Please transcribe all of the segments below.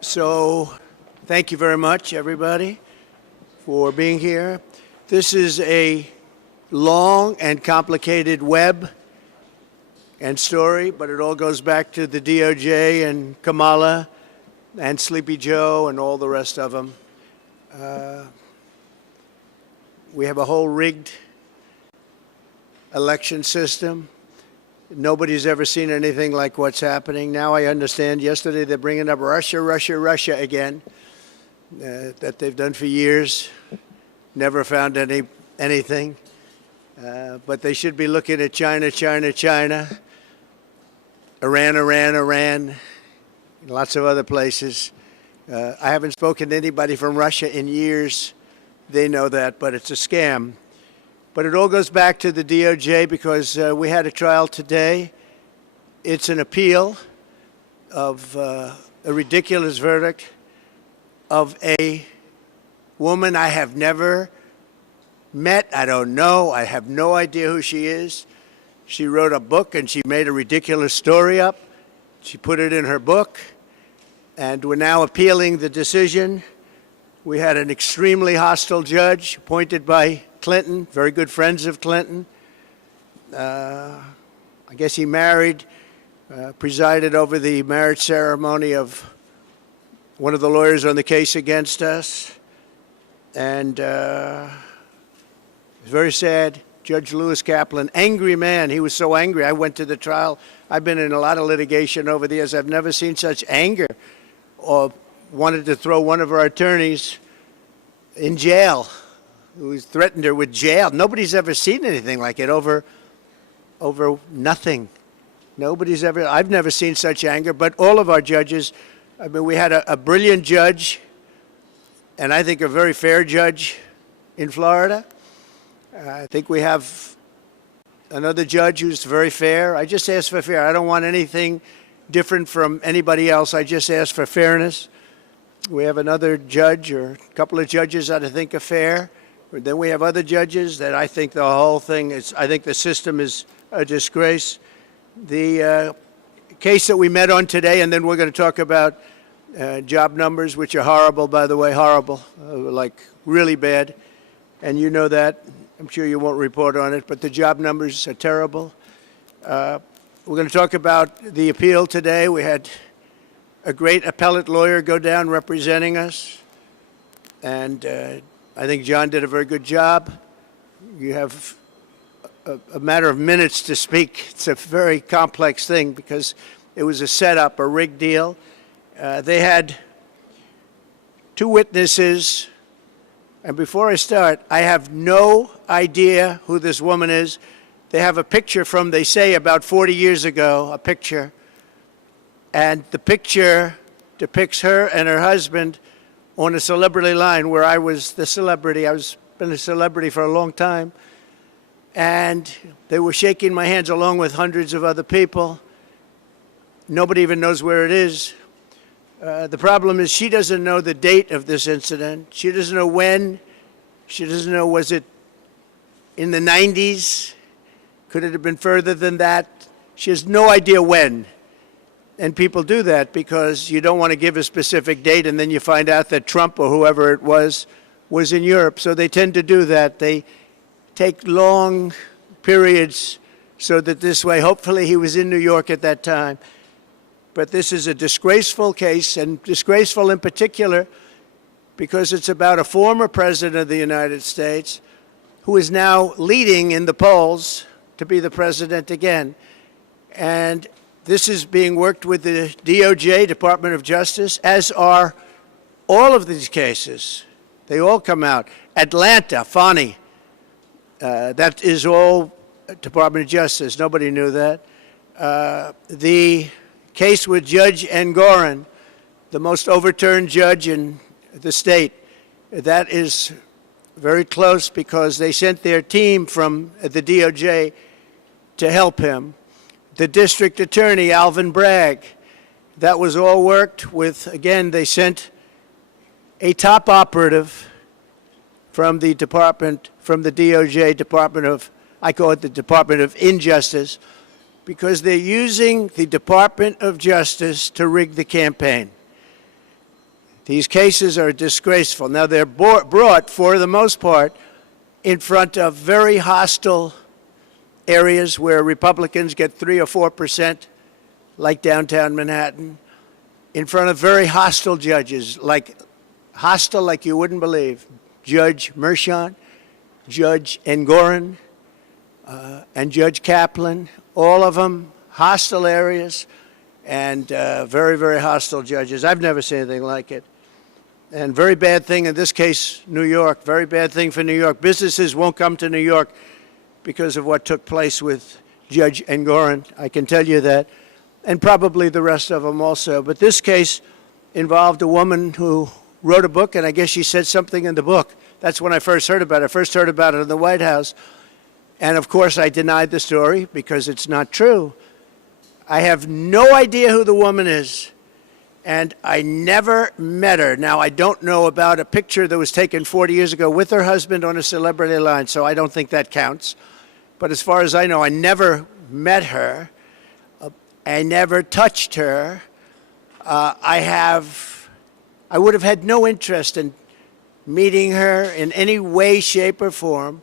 So thank you very much, everybody, for being here. This is a long and complicated web and story, but it all goes back to the DOJ and Kamala and Sleepy Joe and all the rest of them. We have a whole rigged election system. Nobody's ever seen anything like what's happening. Now I understand. Yesterday they're bringing up Russia again, that they've done for years. Never found anything. But they should be looking at China, Iran, and lots of other places. I haven't spoken to anybody from Russia in years. They know that, but it's a scam. But it all goes back to the DOJ because we had a trial today. It's an appeal of a ridiculous verdict of a woman I have never met. I don't know. I have no idea who she is. She wrote a book and she made a ridiculous story up. She put it in her book, and we're now appealing the decision. We had an extremely hostile judge appointed by Clinton, very good friends of Clinton. I guess he presided over the marriage ceremony of one of the lawyers on the case against us. And it's very sad. Judge Lewis Kaplan, angry man. He was so angry. I went to the trial. I've been in a lot of litigation over the years. I've never seen such anger, or wanted to throw one of our attorneys in jail, who threatened her with jail. Nobody's ever seen anything like it over nothing. I've never seen such anger, but all of our judges, I mean, we had a brilliant judge, and I think a very fair judge in Florida. I think we have another judge who's very fair. I just ask for fair. I don't want anything different from anybody else. I just ask for fairness. We have another judge or a couple of judges that I think are fair. Then we have other judges that I think the whole thing is, I think the system is a disgrace. The case that we met on today, and then we're going to talk about job numbers, which are horrible, by the way, horrible, like really bad. And you know that. I'm sure you won't report on it, but the job numbers are terrible. We're going to talk about the appeal today. We had a great appellate lawyer go down representing us, and I think John did a very good job. You have a matter of minutes to speak. It's a very complex thing because it was a setup, a rigged deal. They had two witnesses. And before I start, I have no idea who this woman is. They have a picture from, they say, about 40 years ago, a picture. And the picture depicts her and her husband on a celebrity line where I was the celebrity. I've been a celebrity for a long time. And they were shaking my hands along with hundreds of other people. Nobody even knows where it is. The problem is she doesn't know the date of this incident. She doesn't know when. She doesn't know, was it in the 90s? Could it have been further than that? She has no idea when. And people do that because you don't want to give a specific date and then you find out that Trump or whoever it was in Europe. So they tend to do that. They take long periods so that this way, hopefully he was in New York at that time. But this is a disgraceful case, and disgraceful in particular because it's about a former president of the United States who is now leading in the polls to be the president again. And this is being worked with the DOJ, Department of Justice, as are all of these cases. They all come out. Atlanta, Fani, that is all Department of Justice. Nobody knew that. The case with Judge Engoron, the most overturned judge in the state, that is very close because they sent their team from the DOJ to help him. The district attorney, Alvin Bragg, that was all worked with. Again, they sent a top operative from the department, from the DOJ Department of, I call it the Department of Injustice, because they're using the Department of Justice to rig the campaign. These cases are disgraceful. Now, they're brought, for the most part, in front of very hostile areas where Republicans get 3 or 4%, like downtown Manhattan, in front of very hostile judges, like you wouldn't believe. Judge Mershon, Judge Engoron, and Judge Kaplan, all of them hostile areas and very, very hostile judges. I've never seen anything like it. And very bad thing in this case, New York, very bad thing for New York. Businesses won't come to New York because of what took place with Judge Engoron, I can tell you that, and probably the rest of them also. But this case involved a woman who wrote a book, and I guess she said something in the book. That's when I first heard about it. I first heard about it in the White House. And, of course, I denied the story because it's not true. I have no idea who the woman is, and I never met her. Now, I don't know about a picture that was taken 40 years ago with her husband on a celebrity line, so I don't think that counts. But as far as I know, I never met her. I never touched her. I would have had no interest in meeting her in any way, shape, or form.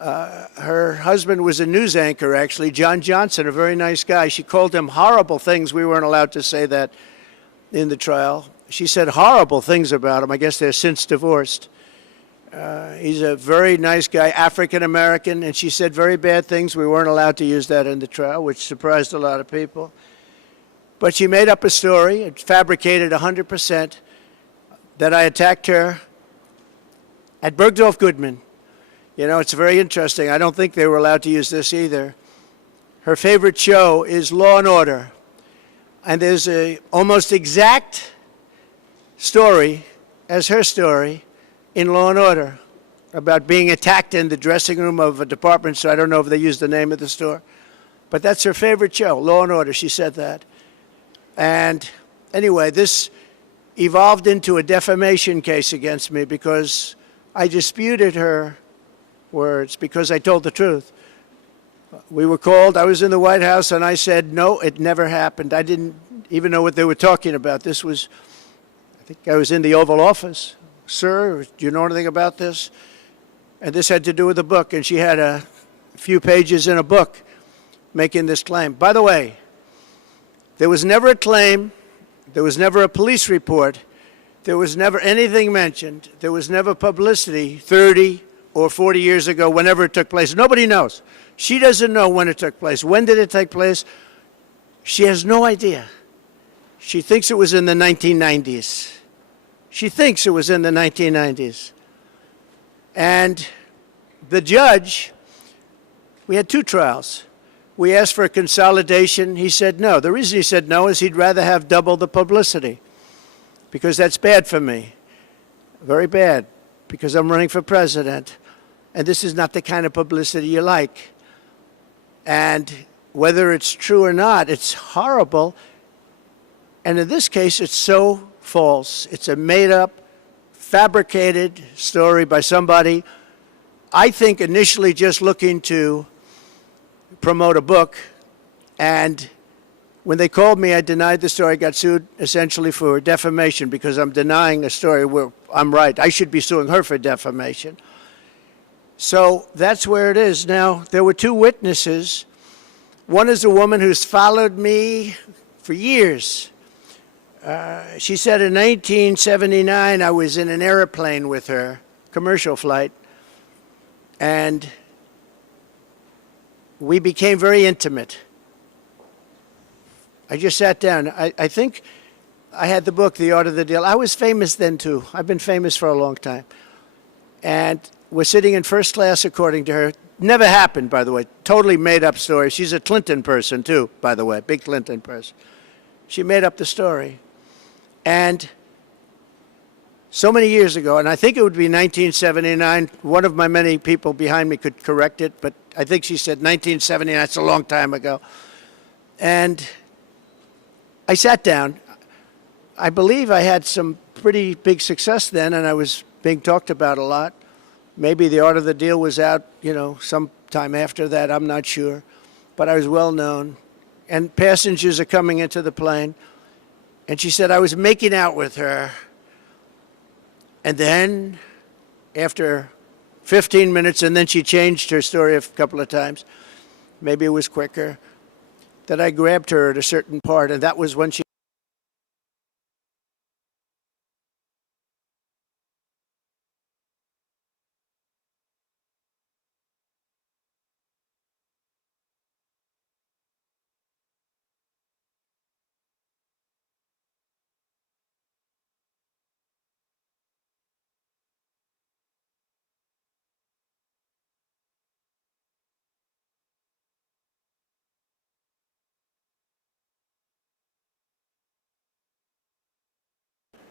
Her husband was a news anchor, actually, John Johnson, a very nice guy. She called him horrible things. We weren't allowed to say that in the trial. She said horrible things about him. I guess they're since divorced. He's a very nice guy, African-American, and she said very bad things. We weren't allowed to use that in the trial, which surprised a lot of people. But she made up a story, it fabricated 100%, that I attacked her at Bergdorf Goodman. You know, it's very interesting. I don't think they were allowed to use this either. Her favorite show is Law and Order. And there's a almost exact story as her story in Law and Order about being attacked in the dressing room of a department store. I don't know if they used the name of the store. But that's her favorite show, Law and Order. She said that. And anyway, this evolved into a defamation case against me because I disputed her words because I told the truth. We were called. I was in the White House, and I said, no, it never happened. I didn't even know what they were talking about. This was, I think I was in the Oval Office. Sir, do you know anything about this? And this had to do with a book, and she had a few pages in a book making this claim. By the way, there was never a claim. There was never a police report. There was never anything mentioned. There was never publicity 30 or 40 years ago, whenever it took place. Nobody knows. She doesn't know when it took place. When did it take place? She has no idea. She thinks it was in the 1990s. She thinks it was in the 1990s. And the judge, we had 2 trials. We asked for a consolidation. He said no. The reason he said no is he'd rather have double the publicity because that's bad for me. Very bad, because I'm running for president. And this is not the kind of publicity you like. And whether it's true or not, it's horrible. And in this case, it's so false. It's a made-up, fabricated story by somebody, I think initially just looking to promote a book. And when they called me, I denied the story. I got sued essentially for defamation because I'm denying a story where I'm right. I should be suing her for defamation. So that's where it is. Now, there were 2 witnesses. One is a woman who's followed me for years. She said in 1979, I was in an airplane with her, commercial flight, and we became very intimate. I just sat down. I think I had the book, The Art of the Deal. I was famous then, too. I've been famous for a long time. And we're sitting in first class, according to her. Never happened, by the way. Totally made up story. She's a Clinton person, too, by the way, big Clinton person. She made up the story. And so many years ago, and I think it would be 1979, one of my many people behind me could correct it, but I think she said 1979, that's a long time ago. And I sat down. I believe I had some pretty big success then, and I was being talked about a lot. Maybe The Art of the Deal was out, sometime after that, I'm not sure. But I was well known. And passengers are coming into the plane. And she said, I was making out with her And then after 15 minutes, and then she changed her story a couple of times, maybe it was quicker, that I grabbed her at a certain part, and that was when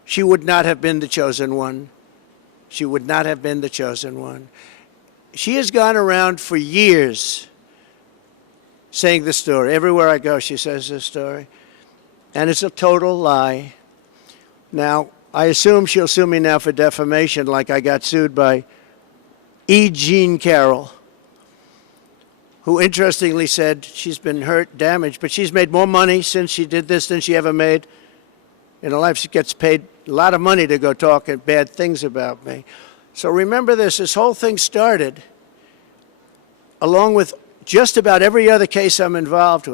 she would not have been the chosen one. She would not have been the chosen one. She has gone around for years saying this story. Everywhere I go, she says this story. And it's a total lie. Now, I assume she'll sue me now for defamation, like I got sued by E. Jean Carroll, who interestingly said she's been hurt, damaged, but she's made more money since she did this than she ever made in her life. She gets paid a lot of money to go talk bad things about me. So remember this whole thing started, along with just about every other case I'm involved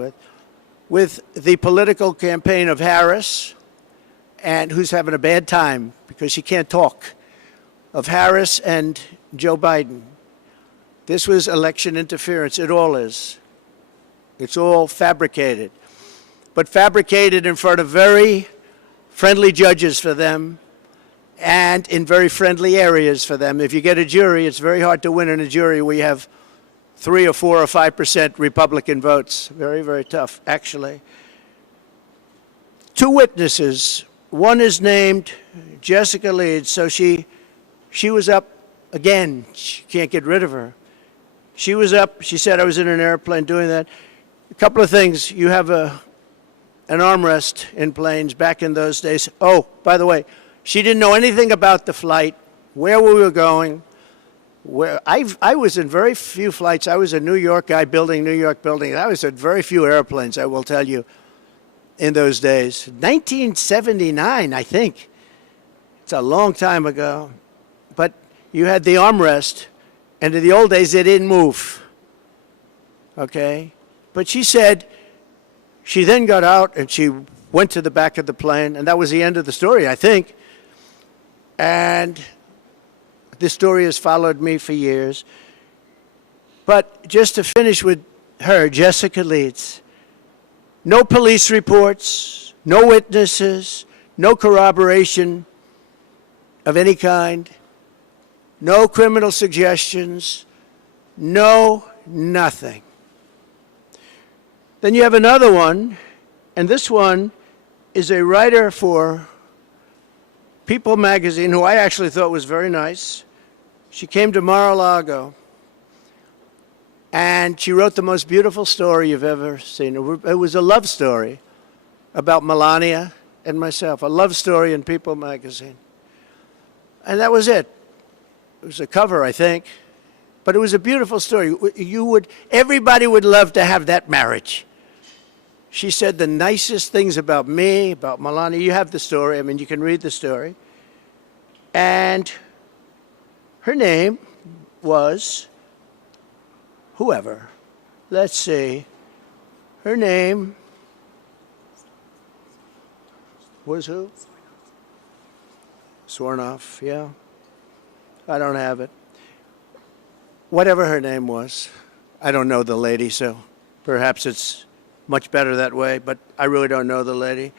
with the political campaign of Harris, and who's having a bad time because she can't talk, of Harris and Joe Biden. This was election interference. It all is. It's all fabricated. But fabricated in front of very friendly judges for them and in very friendly areas for them. If you get a jury, it's very hard to win in a jury where you have 3 or 4 or 5% Republican votes. Very, very tough, actually. 2 witnesses. One is named Jessica Leeds, so she was up again. She can't get rid of her. She was up. She said I was in an airplane doing that. A couple of things. You have an armrest in planes back in those days. Oh, by the way, she didn't know anything about the flight, where we were going. I was in very few flights. I was a New York guy building New York buildings. I was at very few airplanes, I will tell you, in those days. 1979, I think. It's a long time ago. But you had the armrest, and in the old days, they didn't move. Okay? But she said she then got out and she went to the back of the plane, and that was the end of the story, I think. And this story has followed me for years. But just to finish with her, Jessica Leeds, no police reports, no witnesses, no corroboration of any kind, no criminal suggestions, no nothing. Then you have another one, and this one is a writer for People magazine, who I actually thought was very nice. She came to Mar-a-Lago, and she wrote the most beautiful story you've ever seen. It was a love story about Melania and myself, a love story in People magazine. And that was it. It was a cover, I think, but it was a beautiful story. Everybody would love to have that marriage. She said the nicest things about me, about Melania. You have the story. I mean, you can read the story. And her name was whoever. Let's see. Her name was who? Swornoff, yeah. I don't have it. Whatever her name was. I don't know the lady, so perhaps it's much better that way, but I really don't know the lady.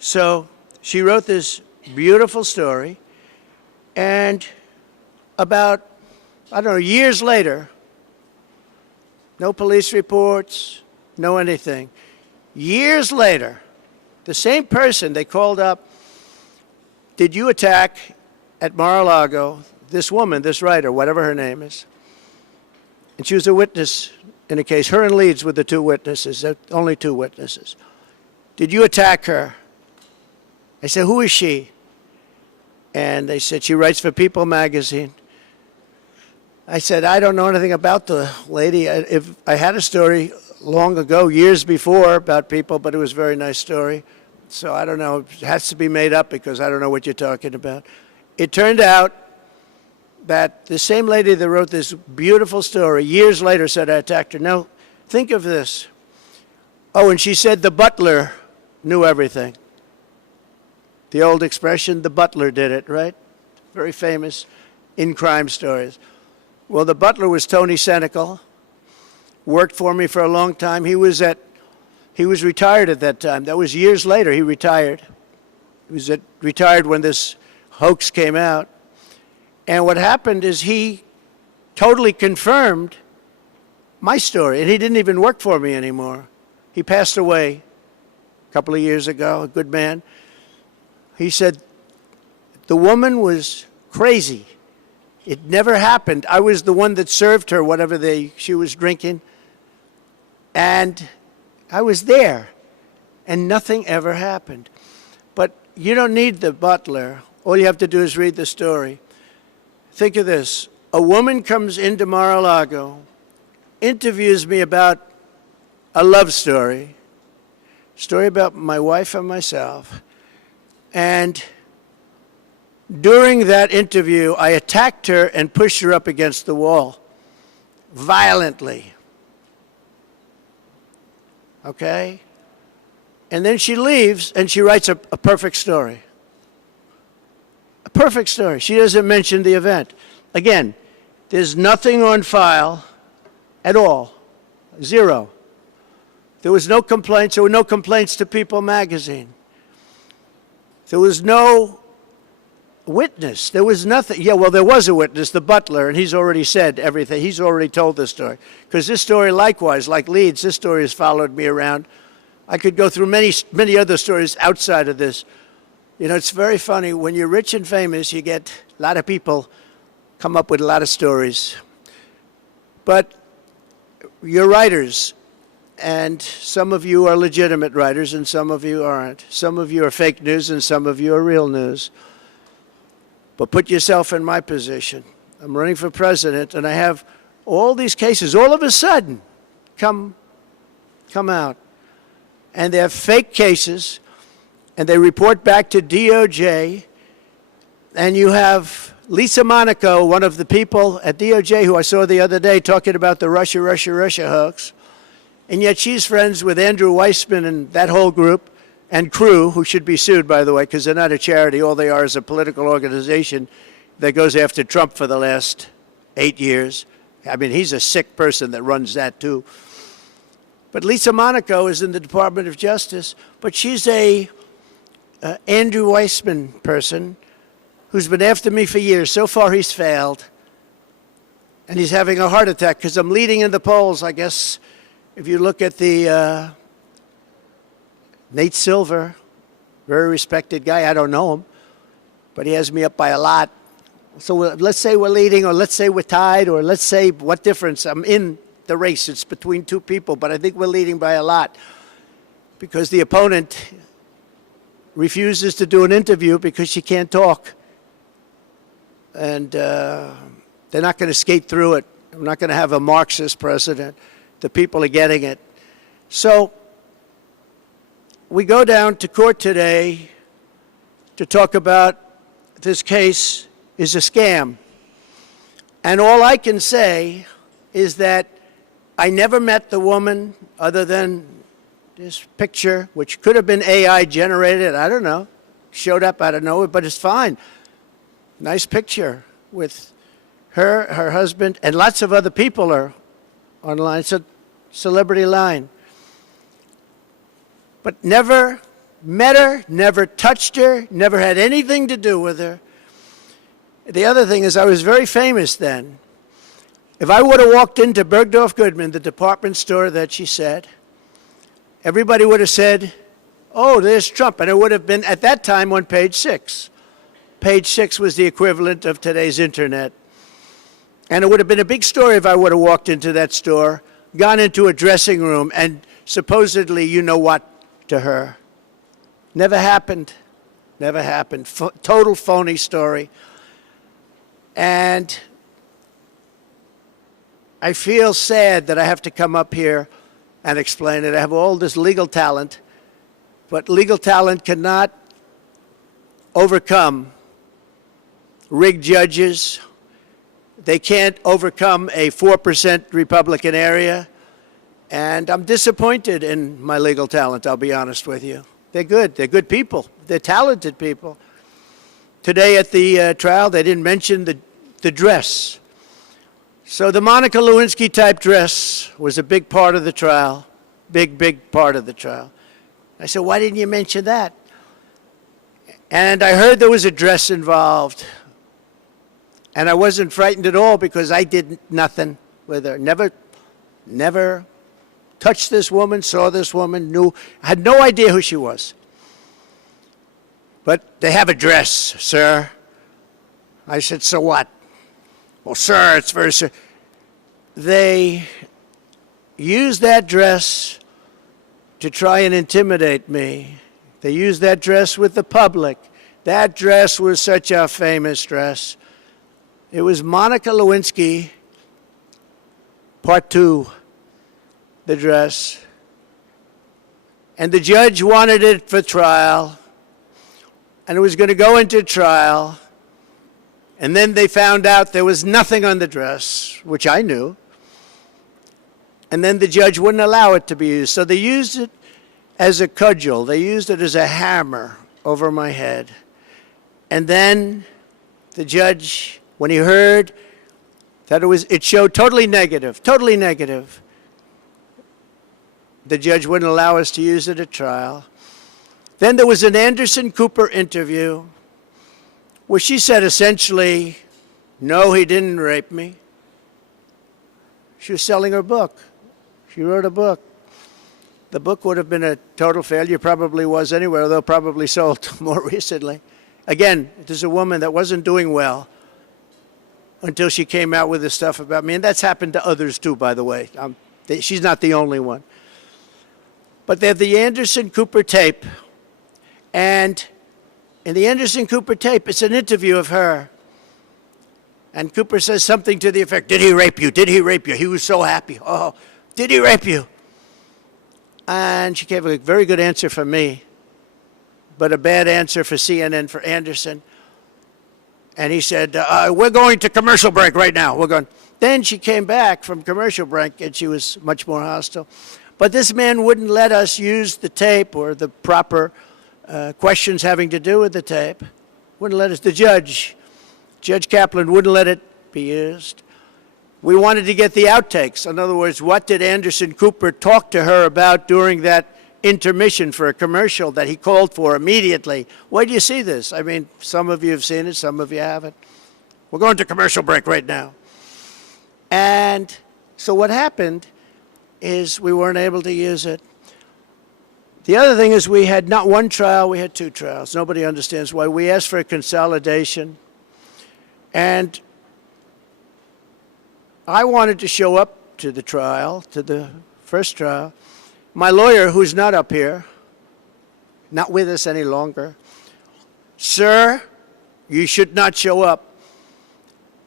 So she wrote this beautiful story, and about, I don't know, years later, no police reports, no anything. Years later, the same person they called up, did you attack at Mar-a-Lago this woman, this writer, whatever her name is? And she was a witness in a case. Her and Leeds were the 2 witnesses, only 2 witnesses. Did you attack her? I said, who is she? And they said, she writes for People magazine. I said, I don't know anything about the lady. If I had a story long ago, years before, about People, but it was a very nice story. So I don't know. It has to be made up because I don't know what you're talking about. it turned out that the same lady that wrote this beautiful story years later said I attacked her. Now, think of this. Oh, and she said the butler knew everything. The old expression, the butler did it, right? Very famous in crime stories. Well, the butler was Tony Senecal, worked for me for a long time. He was retired at that time. That was years later he retired. He was retired when this hoax came out. And what happened is he totally confirmed my story, and he didn't even work for me anymore. He passed away a couple of years ago, a good man. He said, the woman was crazy. It never happened. I was the one that served her whatever she was drinking, and I was there, and nothing ever happened. But you don't need the butler. All you have to do is read the story. Think of this. A woman comes into Mar-a-Lago, interviews me about a love story about my wife and myself, and during that interview, I attacked her and pushed her up against the wall violently. Okay? And then she leaves and she writes a perfect story. A perfect story. She doesn't mention the event. Again, there's nothing on file at all. Zero. There was no complaints. There were no complaints to People magazine. There was no witness. There was nothing. Yeah, well, there was a witness, the butler, and he's already said everything. He's already told this story. Because this story, likewise, like Leeds, this story has followed me around. I could go through many other stories outside of this. You know, it's very funny. When you're rich and famous, you get a lot of people come up with a lot of stories. But you're writers, and some of you are legitimate writers, and some of you aren't. Some of you are fake news, and some of you are real news. But put yourself in my position. I'm running for president, and I have all these cases all of a sudden come out. And they're fake cases, and they report back to DOJ. And you have Lisa Monaco, one of the people at DOJ who I saw the other day talking about the Russia hoax. And yet she's friends with Andrew Weissman and that whole group and crew, who should be sued, by the way, because they're not a charity. All they are is a political organization that goes after Trump for the last 8 years. I mean, he's a sick person that runs that, too. But Lisa Monaco is in the Department of Justice, but she's a Andrew Weissman person who's been after me for years. So far, he's failed. And he's having a heart attack because I'm leading in the polls, I guess. If you look at the Nate Silver, very respected guy. I don't know him, but he has me up by a lot. So let's say we're leading, or let's say we're tied, or let's say what difference. I'm in the race. It's between two people, but I think we're leading by a lot because the opponent refuses to do an interview because she can't talk. And they're not going to skate through it. I'm not going to have a Marxist president. The people are getting it. So we go down to court today to talk about this case is a scam. And all I can say is that I never met the woman other than this picture, which could have been AI generated. I don't know. Showed up out of nowhere, but it's fine. Nice picture with her husband, and lots of other people are online. It's a celebrity line. But never met her, never touched her, never had anything to do with her. The other thing is I was very famous then. If I would have walked into Bergdorf Goodman, the department store that she said, everybody would have said, oh, there's Trump. And it would have been, at that time, on page 6. Page 6 was the equivalent of today's internet. And it would have been a big story if I would have walked into that store, gone into a dressing room, and supposedly, you know what, to her. Never happened. Never happened. Total phony story. And I feel sad that I have to come up here and explain it. I have all this legal talent, but legal talent cannot overcome rigged judges. They can't overcome a 4% Republican area. And I'm disappointed in my legal talent, I'll be honest with you. They're good. They're good people. They're talented people. Today at the trial, they didn't mention the dress. So the Monica Lewinsky type dress was a big part of the trial, big part of the trial. I said, why didn't you mention that? And I heard there was a dress involved. And I wasn't frightened at all because I did nothing with her. Never touched this woman, saw this woman, had no idea who she was. But they have a dress, sir. I said, so what? Well, sir, it's very sir. They used that dress to try and intimidate me. They used that dress with the public. That dress was such a famous dress. It was Monica Lewinsky, part 2, the dress. And the judge wanted it for trial. And it was going to go into trial. And then they found out there was nothing on the dress, which I knew. And then the judge wouldn't allow it to be used. So they used it as a cudgel. They used it as a hammer over my head. And then the judge, when he heard that it showed totally negative, the judge wouldn't allow us to use it at trial. Then there was an Anderson Cooper interview where she said essentially, no, he didn't rape me. She was selling her book. She wrote a book. The book would have been a total failure, probably was anyway, although probably sold more recently. Again, this is a woman that wasn't doing well until she came out with this stuff about me. And that's happened to others too, by the way. She's not the only one. But they have the Anderson Cooper tape. And in the Anderson Cooper tape, it's an interview of her. And Cooper says something to the effect, did he rape you? Did he rape you? He was so happy. Oh, did he rape you? And she gave a very good answer for me, but a bad answer for CNN, for Anderson. And he said, we're going to commercial break right now. We're going. Then she came back from commercial break, and she was much more hostile. But this man wouldn't let us use the tape or the proper questions having to do with the tape. Wouldn't let us. The Judge Kaplan, wouldn't let it be used. We wanted to get the outtakes. In other words, what did Anderson Cooper talk to her about during that intermission for a commercial that he called for immediately? Where do you see this? I mean, some of you have seen it, some of you haven't. We're going to commercial break right now. And so what happened is we weren't able to use it. The other thing is we had not one trial, we had 2 trials. Nobody understands why. We asked for a consolidation. And I wanted to show up to the trial, to the first trial. My lawyer, who's not up here, not with us any longer, sir, you should not show up.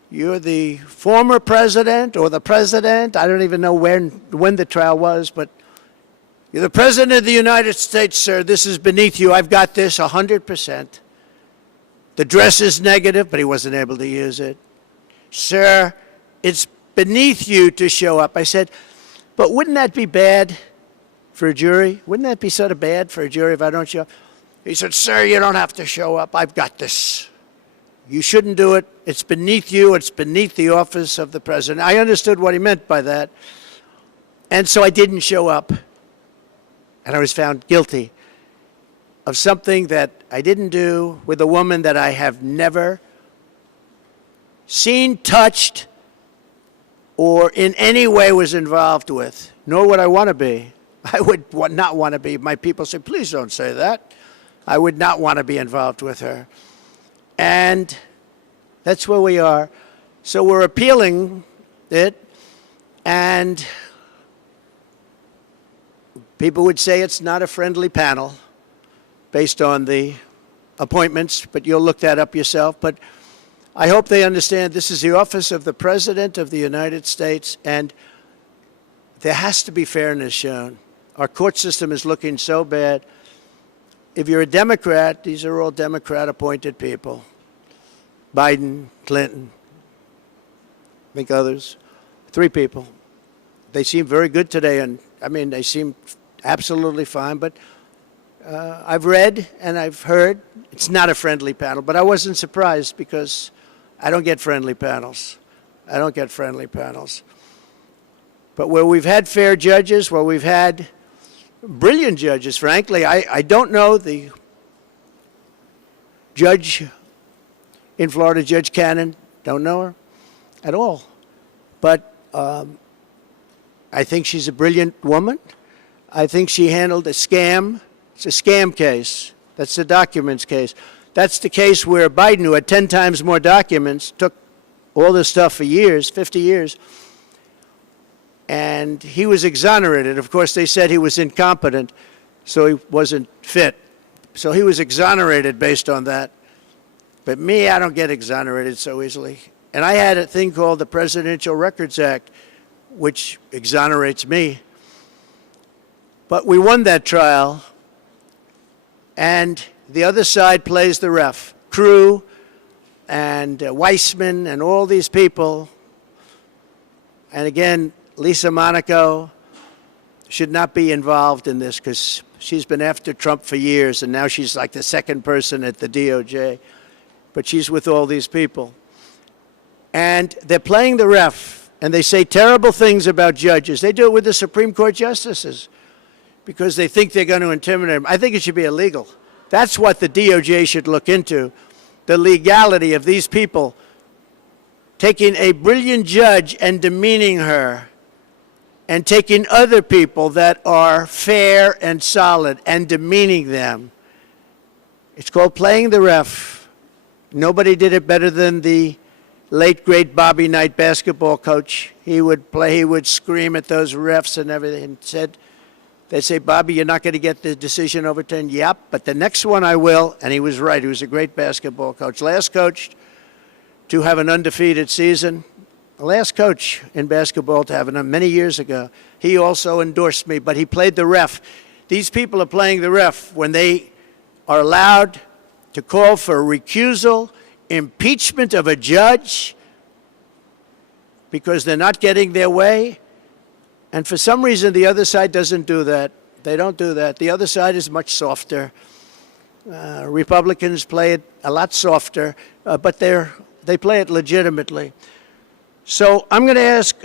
You're the former president or the president. I don't even know when the trial was, but you're the president of the United States, sir. This is beneath you. I've got this 100%. The dress is negative, but he wasn't able to use it. Sir, it's beneath you to show up. I said, but wouldn't that be bad for a jury? Wouldn't that be sort of bad for a jury if I don't show up? He said, sir, you don't have to show up. I've got this. You shouldn't do it. It's beneath you. It's beneath the office of the president. I understood what he meant by that. And so I didn't show up. And I was found guilty of something that I didn't do with a woman that I have never seen, touched, or in any way was involved with, nor would I want to be. I would not want to be. My people say, please don't say that. I would not want to be involved with her. And that's where we are. So we're appealing it, and people would say it's not a friendly panel based on the appointments, but you'll look that up yourself. But I hope they understand this is the office of the President of the United States, and there has to be fairness shown. Our court system is looking so bad. If you're a Democrat, these are all Democrat-appointed people. Biden, Clinton, I think others, 3 people. They seem very good today, and I mean, they seem absolutely fine, but I've read and I've heard it's not a friendly panel, but I wasn't surprised because I don't get friendly panels. I don't get friendly panels. But where we've had fair judges, where we've had brilliant judges, frankly, I don't know the judge in Florida, Judge Cannon, don't know her at all. But I think she's a brilliant woman. I think she handled a scam. It's a scam case. That's the documents case. That's the case where Biden, who had 10 times more documents, took all this stuff for years, 50 years, and he was exonerated. Of course, they said he was incompetent, so he wasn't fit. So he was exonerated based on that. But me, I don't get exonerated so easily. And I had a thing called the Presidential Records Act, which exonerates me. But we won that trial, and the other side plays the ref. Crew and Weissman and all these people. And again, Lisa Monaco should not be involved in this because she's been after Trump for years, and now she's like the second person at the DOJ. But she's with all these people. And they're playing the ref, and they say terrible things about judges. They do it with the Supreme Court justices because they think they're going to intimidate them. I think it should be illegal. That's what the DOJ should look into, the legality of these people taking a brilliant judge and demeaning her, and taking other people that are fair and solid and demeaning them. It's called playing the ref. Nobody did it better than the late, great Bobby Knight basketball coach. He would play, he would scream at those refs and everything, and they'd say, Bobby, you're not going to get the decision overturned. Yep, but the next one I will. And he was right. He was a great basketball coach. Last coach to have an undefeated season. The last coach in basketball to have it many years ago. He also endorsed me, but he played the ref. These people are playing the ref when they are allowed to call for recusal, impeachment of a judge because they're not getting their way. And for some reason, the other side doesn't do that. They don't do that. The other side is much softer. Republicans play it a lot softer, but they play it legitimately. So I'm going to ask,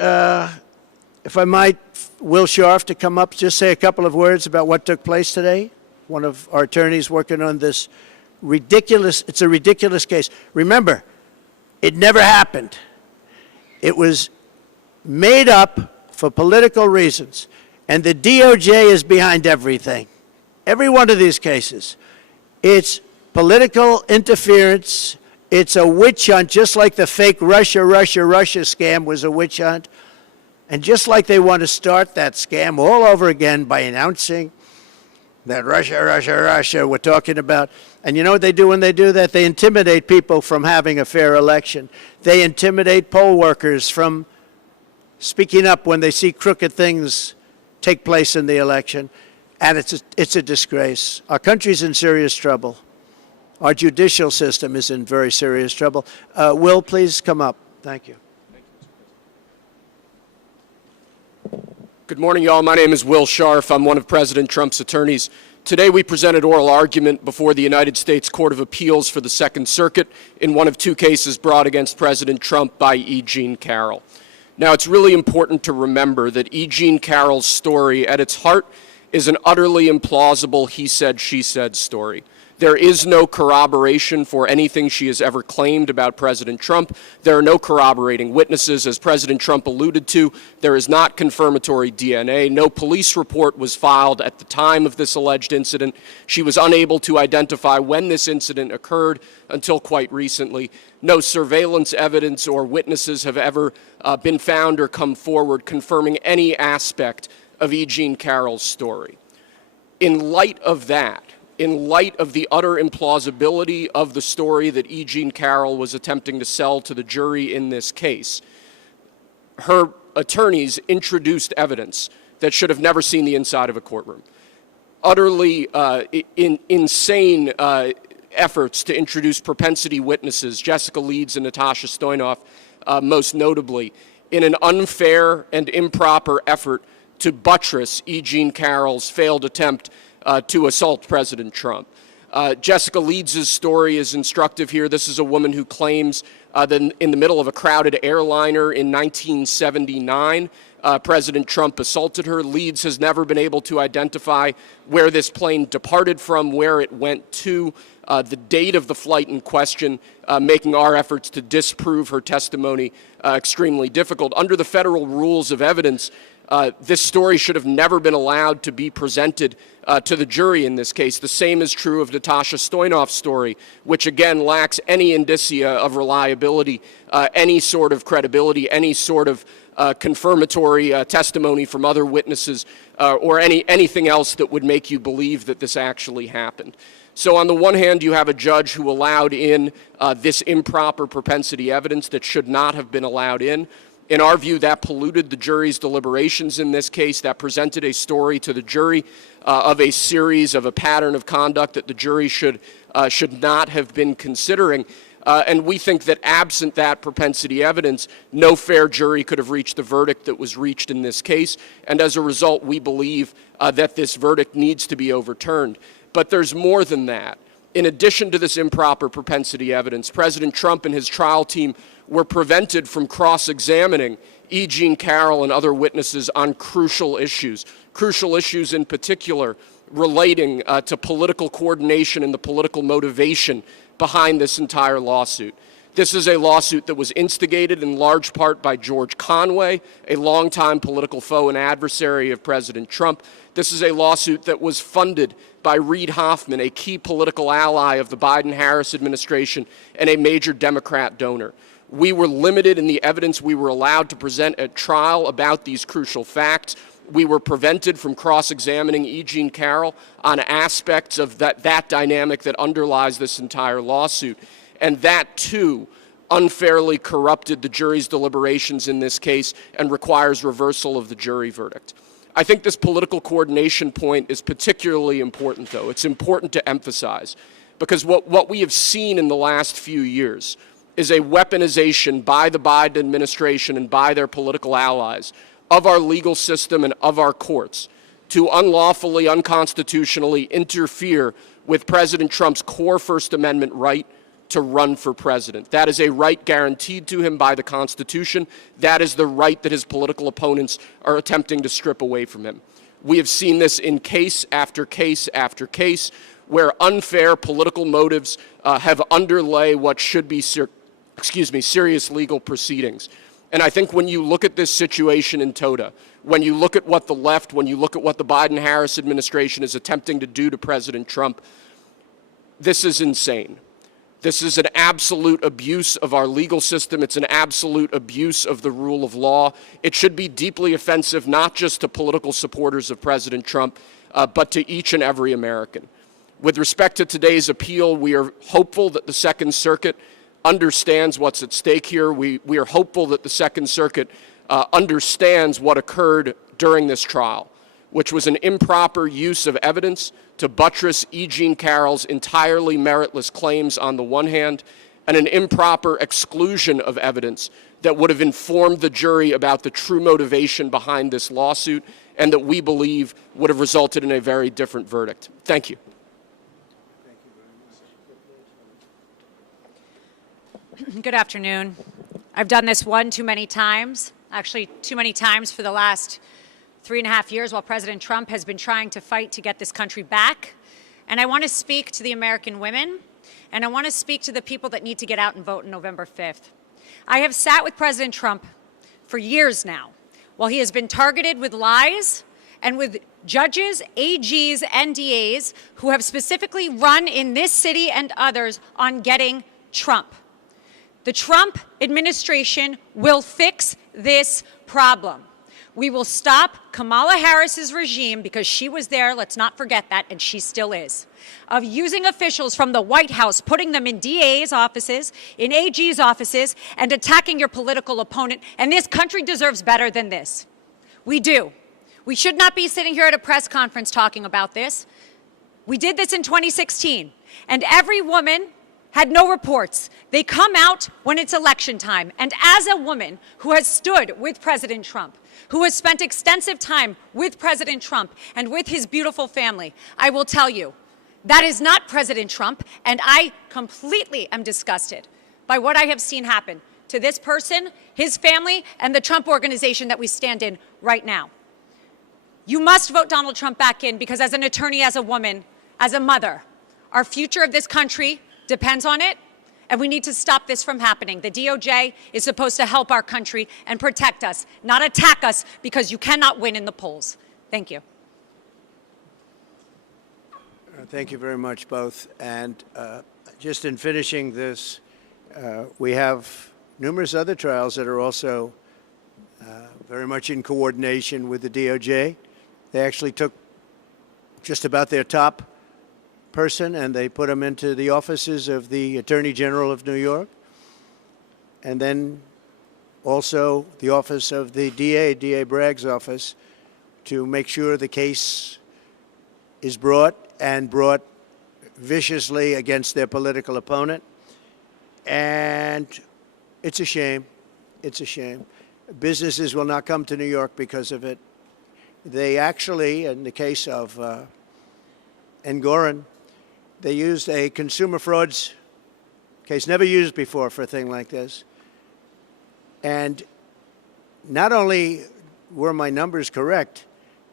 if I might, Will Scharf to come up, just say a couple of words about what took place today. One of our attorneys working on this it's a ridiculous case. Remember, it never happened. It was made up for political reasons. And the DOJ is behind everything. Every one of these cases. It's political interference. It's a witch hunt, just like the fake Russia scam was a witch hunt. And just like they want to start that scam all over again by announcing that Russia we're talking about. And you know what they do when they do that? They intimidate people from having a fair election. They intimidate poll workers from speaking up when they see crooked things take place in the election. And it's a disgrace. Our country's in serious trouble. Our judicial system is in very serious trouble. Will, please come up. Thank you. Good morning, y'all. My name is Will Scharf. I'm one of President Trump's attorneys. Today we presented oral argument before the United States Court of Appeals for the Second Circuit in one of 2 cases brought against President Trump by E. Jean Carroll. Now, it's really important to remember that E. Jean Carroll's story at its heart is an utterly implausible he said, she said story. There is no corroboration for anything she has ever claimed about President Trump. There are no corroborating witnesses. As President Trump alluded to, there is not confirmatory DNA. No police report was filed at the time of this alleged incident. She was unable to identify when this incident occurred until quite recently. No surveillance evidence or witnesses have ever been found or come forward confirming any aspect of E. Jean Carroll's story. In light of that, in light of the utter implausibility of the story that E. Jean Carroll was attempting to sell to the jury in this case, her attorneys introduced evidence that should have never seen the inside of a courtroom. Utterly insane efforts to introduce propensity witnesses, Jessica Leeds and Natasha Stoynoff, most notably, in an unfair and improper effort to buttress E. Jean Carroll's failed attempt to assault President Trump. Jessica Leeds' story is instructive here. This is a woman who claims that in the middle of a crowded airliner in 1979, President Trump assaulted her. Leeds has never been able to identify where this plane departed from, where it went to, the date of the flight in question, making our efforts to disprove her testimony extremely difficult. Under the federal rules of evidence, this story should have never been allowed to be presented to the jury in this case. The same is true of Natasha Stoynoff's story, which again lacks any indicia of reliability, any sort of credibility, any sort of confirmatory testimony from other witnesses, or anything else that would make you believe that this actually happened. So on the one hand, you have a judge who allowed in this improper propensity evidence that should not have been allowed in. In our view, that polluted the jury's deliberations in this case. That presented a story to the jury of a series of a pattern of conduct that the jury should not have been considering. And we think that absent that propensity evidence, no fair jury could have reached the verdict that was reached in this case. And as a result, we believe that this verdict needs to be overturned. But there's more than that. In addition to this improper propensity evidence, President Trump and his trial team were prevented from cross-examining E. Jean Carroll and other witnesses on crucial issues in particular relating to political coordination and the political motivation behind this entire lawsuit. This is a lawsuit that was instigated in large part by George Conway, a longtime political foe and adversary of President Trump. This is a lawsuit that was funded by Reid Hoffman, a key political ally of the Biden-Harris administration and a major Democrat donor. We were limited in the evidence we were allowed to present at trial about these crucial facts. We were prevented from cross-examining E. Jean Carroll on aspects of that dynamic that underlies this entire lawsuit. And that, too, unfairly corrupted the jury's deliberations in this case and requires reversal of the jury verdict. I think this political coordination point is particularly important, though. It's important to emphasize, because what we have seen in the last few years is a weaponization by the Biden administration and by their political allies of our legal system and of our courts to unlawfully, unconstitutionally interfere with President Trump's core First Amendment right to run for president. That is a right guaranteed to him by the Constitution. That is the right that his political opponents are attempting to strip away from him. We have seen this in case after case after case where unfair political motives have underlay what should be serious legal proceedings. And I think when you look at this situation in toto, when you look at what the left, when you look at what the Biden-Harris administration is attempting to do to President Trump, this is insane. This is an absolute abuse of our legal system. It's an absolute abuse of the rule of law. It should be deeply offensive, not just to political supporters of President Trump, but to each and every American. With respect to today's appeal, we are hopeful that the Second Circuit understands what's at stake here. We are hopeful that the Second Circuit understands what occurred during this trial, which was an improper use of evidence to buttress E. Jean Carroll's entirely meritless claims on the one hand, and an improper exclusion of evidence that would have informed the jury about the true motivation behind this lawsuit and that we believe would have resulted in a very different verdict. Thank you. Good afternoon. I've done this one too many times, actually too many times for the last 3.5 years while President Trump has been trying to fight to get this country back. And I want to speak to the American women, and I want to speak to the people that need to get out and vote on November 5th. I have sat with President Trump for years now, while he has been targeted with lies and with judges, AGs, and DAs who have specifically run in this city and others on getting Trump. The Trump administration will fix this problem. We will stop Kamala Harris's regime, because she was there, let's not forget that, and she still is, of using officials from the White House, putting them in DA's offices, in AG's offices, and attacking your political opponent. And this country deserves better than this. We do. We should not be sitting here at a press conference talking about this. We did this in 2016, And every woman had no reports. They come out when it's election time. And as a woman who has stood with President Trump, who has spent extensive time with President Trump and with his beautiful family, I will tell you, that is not President Trump, and I completely am disgusted by what I have seen happen to this person, his family, and the Trump organization that we stand in right now. You must vote Donald Trump back in because as an attorney, as a woman, as a mother, our future of this country depends on it, and we need to stop this from happening. The DOJ is supposed to help our country and protect us, not attack us because you cannot win in the polls. Thank you. Thank you very much, both. And just in finishing this, we have numerous other trials that are also very much in coordination with the DOJ. They actually took just about their top person and they put him into the offices of the Attorney General of New York, and then also the office of the DA Bragg's office, to make sure the case is brought viciously against their political opponent. And it's a shame. It's a shame. Businesses will not come to New York because of it. They actually, in the case of Engoron, they used a consumer frauds case, never used before for a thing like this. And not only were my numbers correct,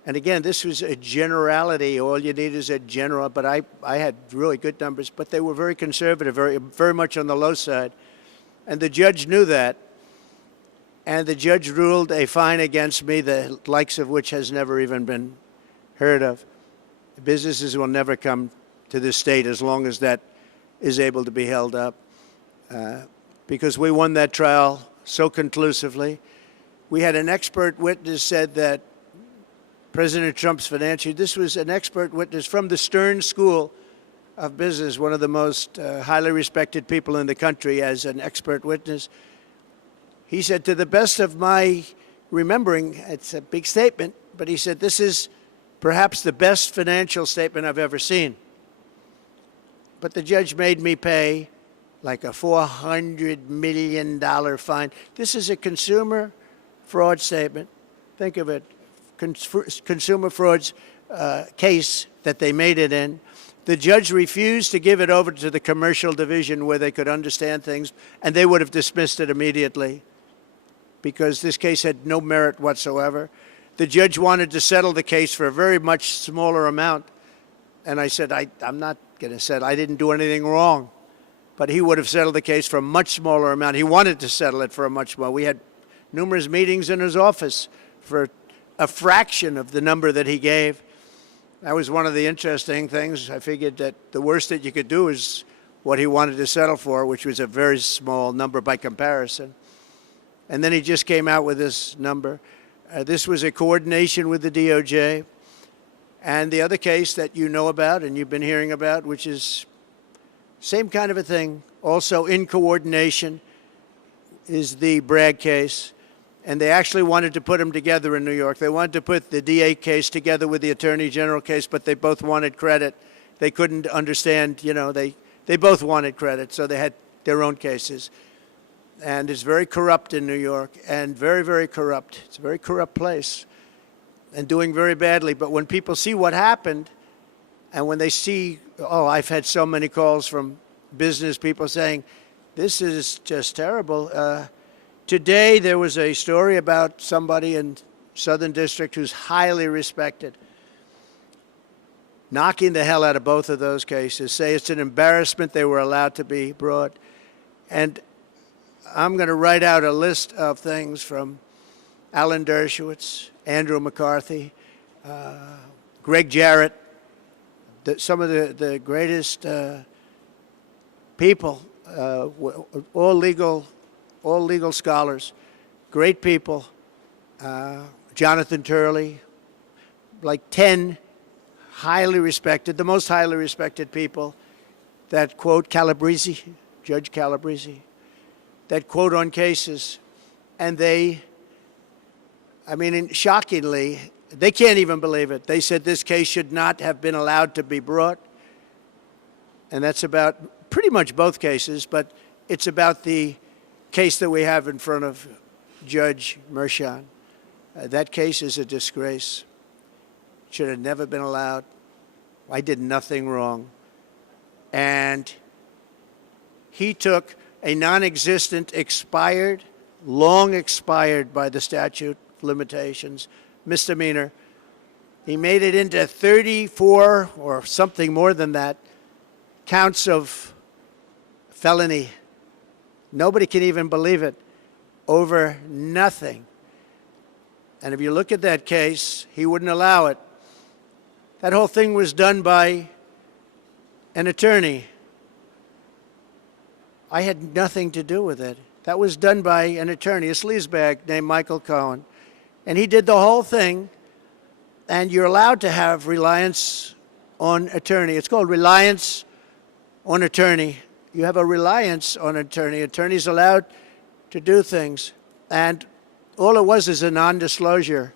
and again, this was a generality, all you need is a general, but I had really good numbers, but they were very conservative, very much on the low side. And the judge knew that, and the judge ruled a fine against me, the likes of which has never even been heard of. Businesses will never come to this state as long as that is able to be held up, because we won that trial so conclusively. We had an expert witness said that President Trump's financial, this was an expert witness from the Stern School of Business, one of the most highly respected people in the country, as an expert witness. He said, to the best of my remembering, it's a big statement, but he said, this is perhaps the best financial statement I've ever seen. But the judge made me pay like a $400 million fine. This is a consumer fraud statement. Think of it, consumer frauds case that they made it in. The judge refused to give it over to the commercial division where they could understand things, and they would have dismissed it immediately because this case had no merit whatsoever. The judge wanted to settle the case for a very much smaller amount, and I said, I'm not going to settle. I didn't do anything wrong. But he would have settled the case for a much smaller amount. He wanted to settle it for a much more. We had numerous meetings in his office for a fraction of the number that he gave. That was one of the interesting things. I figured that the worst that you could do is what he wanted to settle for, which was a very small number by comparison. And then he just came out with this number. This was a coordination with the DOJ. And the other case that you know about and you've been hearing about, which is same kind of a thing, also in coordination, is the Bragg case. And they actually wanted to put them together in New York. They wanted to put the DA case together with the Attorney General case, but they both wanted credit. They couldn't understand, they both wanted credit, so they had their own cases. And it's very corrupt in New York, and very, very corrupt. It's a very corrupt place and doing very badly. But when people see what happened, and when they see, I've had so many calls from business people saying, this is just terrible. Today, there was a story about somebody in Southern District who's highly respected, knocking the hell out of both of those cases, say it's an embarrassment they were allowed to be brought. And I'm going to write out a list of things from Alan Dershowitz, Andrew McCarthy, Greg Jarrett, some of the greatest people, all legal scholars, great people, Jonathan Turley, like 10 highly respected, the most highly respected people that quote Calabrese, Judge Calabrese, that quote on cases, and shockingly, they can't even believe it. They said this case should not have been allowed to be brought. and that's about pretty much both cases, but it's about the case that we have in front of Judge Mershon. That case is a disgrace. Should have never been allowed. I did nothing wrong. And he took a non-existent, expired, long expired by the statute of limitations, misdemeanor. He made it into 34 or something more than that counts of felony. Nobody can even believe it. Over nothing. And if you look at that case, he wouldn't allow it. That whole thing was done by an attorney. I had nothing to do with it. That was done by an attorney, a sleazebag named Michael Cohen. And he did the whole thing, and you're allowed to have reliance on attorney. It's called reliance on attorney. You have a reliance on attorney. Attorney's allowed to do things. And all it was is a non-disclosure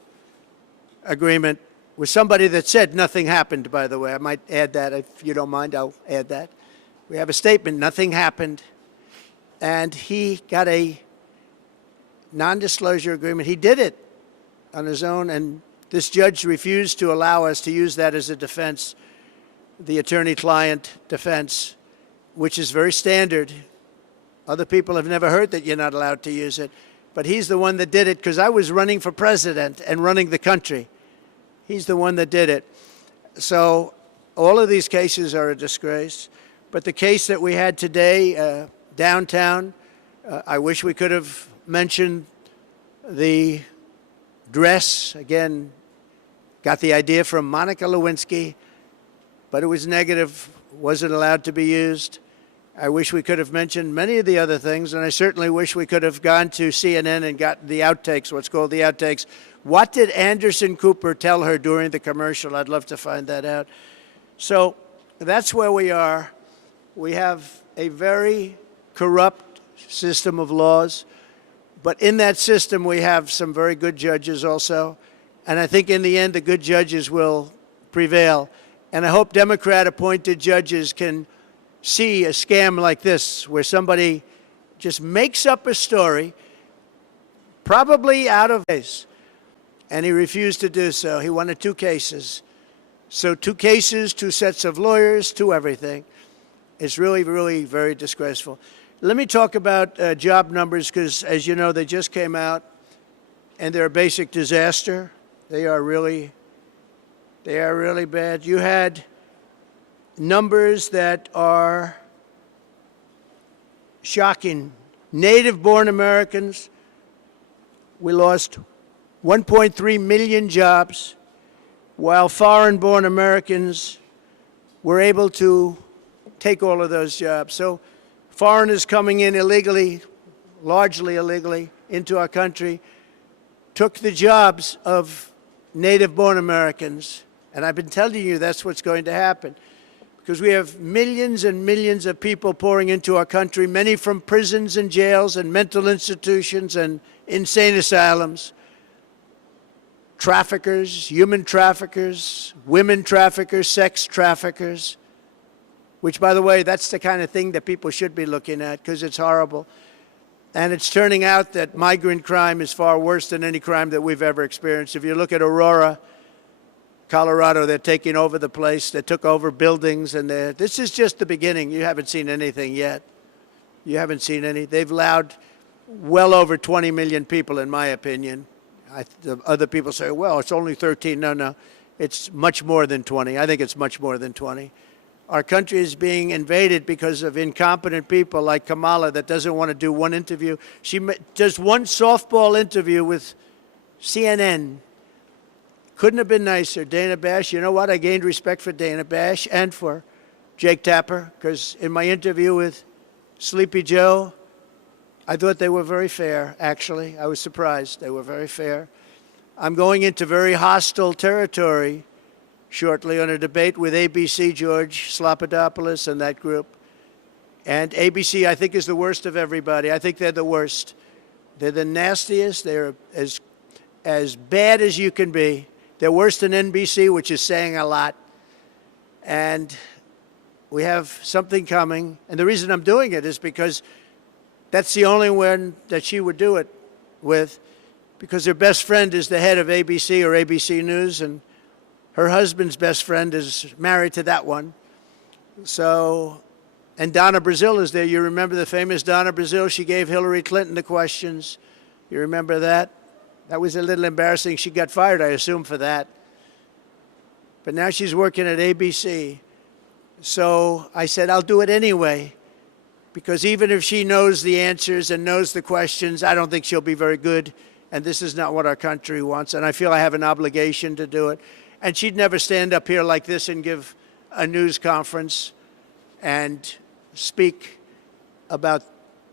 agreement with somebody that said nothing happened, by the way. I might add that. If you don't mind, I'll add that. We have a statement, nothing happened. And he got a non-disclosure agreement. He did it on his own, and this judge refused to allow us to use that as a defense, the attorney-client defense, which is very standard. Other people have never heard that you're not allowed to use it. But he's the one that did it because I was running for president and running the country. He's the one that did it. So all of these cases are a disgrace. But the case that we had today downtown, I wish we could have mentioned the dress. Again, got the idea from Monica Lewinsky, but it was negative, wasn't allowed to be used. I wish we could have mentioned many of the other things, and I certainly wish we could have gone to CNN and got the outtakes, what's called the outtakes. What did Anderson Cooper tell her during the commercial? I'd love to find that out. So that's where we are. We have a very corrupt system of laws, but in that system we have some very good judges also, and I think in the end the good judges will prevail. And I hope Democrat-appointed judges can see a scam like this where somebody just makes up a story, probably out of case, and he refused to do so. He wanted 2 cases. So 2 cases, 2 sets of lawyers, 2 everything. It's really, really very disgraceful. Let me talk about job numbers because, as you know, they just came out, and they're a basic disaster. They are really bad. You had numbers that are shocking. Native-born Americans, we lost 1.3 million jobs, while foreign-born Americans were able to take all of those jobs. So foreigners coming in illegally, largely illegally, into our country, took the jobs of native-born Americans. And I've been telling you that's what's going to happen. Because we have millions and millions of people pouring into our country, many from prisons and jails and mental institutions and insane asylums. Traffickers, human traffickers, women traffickers, sex traffickers, which, by the way, that's the kind of thing that people should be looking at because it's horrible. And it's turning out that migrant crime is far worse than any crime that we've ever experienced. If you look at Aurora, Colorado, they're taking over the place. They took over buildings, and this is just the beginning. You haven't seen anything yet. You haven't seen any. They've allowed well over 20 million people, in my opinion. Other people say, well, it's only 13. No, it's much more than 20. I think it's much more than 20. Our country is being invaded because of incompetent people like Kamala that doesn't want to do one interview. She does one softball interview with CNN. Couldn't have been nicer. Dana Bash, you know what? I gained respect for Dana Bash and for Jake Tapper, because in my interview with Sleepy Joe, I thought they were very fair, actually. I was surprised. They were very fair. I'm going into very hostile territory shortly on a debate with ABC, George Slopadopoulos and that group. And ABC, I think, is the worst of everybody. I think they're the worst. They're the nastiest. They're as bad as you can be. They're worse than NBC, which is saying a lot. And We have something coming. And the reason I'm doing it is because that's the only one that she would do it with, because her best friend is the head of ABC or ABC News, and her husband's best friend is married to that one. So, and Donna Brazile is there. You remember the famous Donna Brazile? She gave Hillary Clinton the questions. You remember that? That was a little embarrassing. She got fired, I assume, for that. But now she's working at ABC. So I said, I'll do it anyway, because even if she knows the answers and knows the questions, I don't think she'll be very good. And this is not what our country wants. And I feel I have an obligation to do it. And she'd never stand up here like this and give a news conference and speak about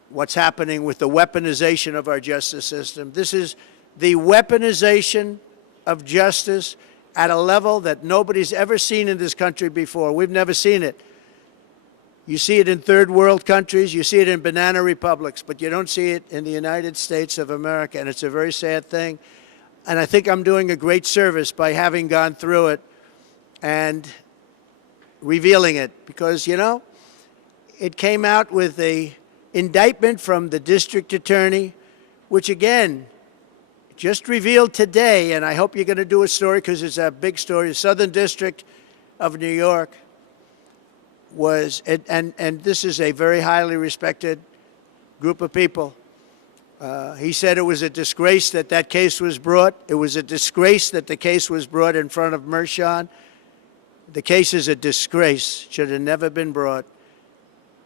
what's happening with the weaponization of our justice system. This is the weaponization of justice at a level that nobody's ever seen in this country before. We've never seen it. You see it in third world countries, you see it in banana republics, but you don't see it in the United States of America, and it's a very sad thing. And I think I'm doing a great service by having gone through it and revealing it, because, you know, it came out with an indictment from the district attorney, which, again, just revealed today, and I hope you're going to do a story because it's a big story. The Southern District of New York was, and this is a very highly respected group of people. He said it was a disgrace that that case was brought. It was a disgrace that the case was brought in front of Mershon. The case is a disgrace. Should have never been brought.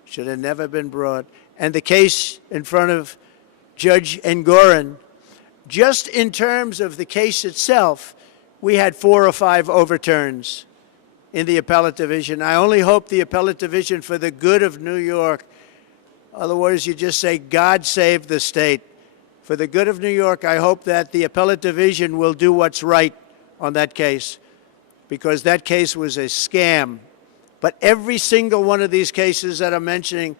Should have never been brought. And the case in front of Judge Engoron, just in terms of the case itself, we had 4 or 5 overturns in the appellate division. I only hope the appellate division, for the good of New York, otherwise you just say, God save the state. For the good of New York, I hope that the appellate division will do what's right on that case, because that case was a scam. But every single one of these cases that I'm mentioning,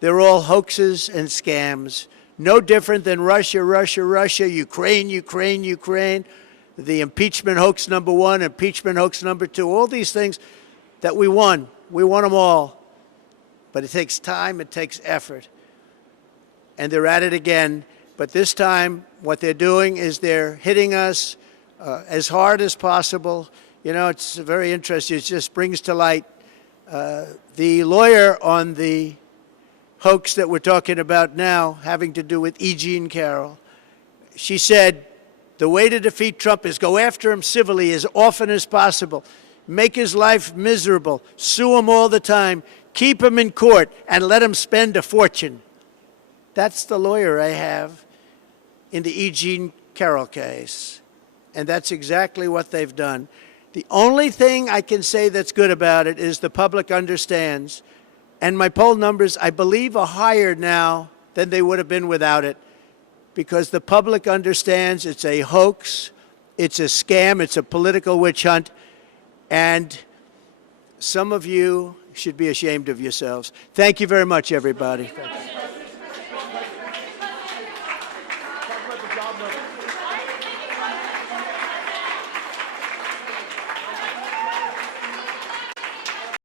they're all hoaxes and scams. No different than Russia, Russia, Russia, Ukraine, Ukraine, Ukraine, the impeachment hoax number 1, impeachment hoax number 2, all these things that we won. We won them all. But it takes time, it takes effort. And they're at it again. But this time, what they're doing is they're hitting us as hard as possible. You know, it's very interesting. It just brings to light the lawyer on the hoax that we're talking about now, having to do with E. Jean Carroll. She said, the way to defeat Trump is go after him civilly as often as possible, make his life miserable, sue him all the time, keep him in court, and let him spend a fortune. That's the lawyer I have in the E. Jean Carroll case. And that's exactly what they've done. The only thing I can say that's good about it is the public understands. And my poll numbers, I believe, are higher now than they would have been without it, because the public understands it's a hoax, it's a scam, it's a political witch hunt, and some of you should be ashamed of yourselves. Thank you very much, everybody. Thank you.